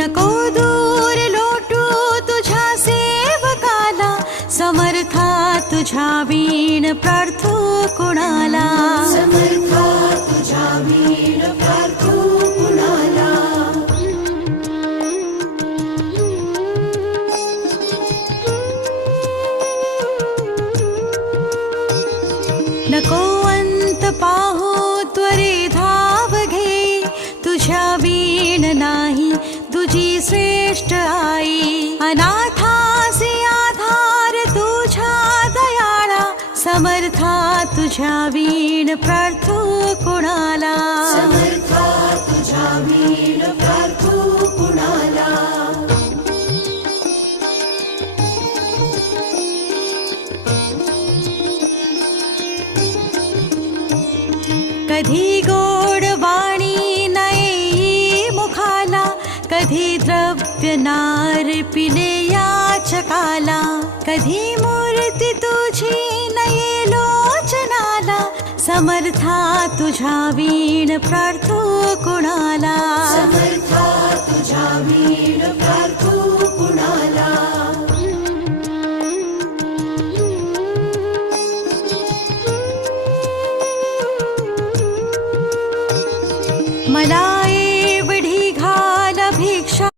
नको दूर लोटू तुझ्या सेवकाला, समर्था तुझ्या वीण प्रार्थू कुणाला, समर्था तुझ्या वीण प्रार्थू कुणाला. नको अंत पाहू त्वरे धाव घे, तुझ्या वीण नाही तुझी श्रेष्ठ आई. अनाथासी आधार तुझ्या दयाळा, समर्था तुझ्या वीण प्रार्थू कुणाला, समर्था तुझ्या वीण प्रार्थू कुणाला. कधी गोड वाणी नये मुखाला, कधी द्रव्य नार पिले याचकाला, कधी मूर्ती तुझी नये लोचनाला, समर्था तुझ्या वीण प्रार्थू कुणाला, समर्था तुझ्या वीण प्रार्थू कुणाला. मला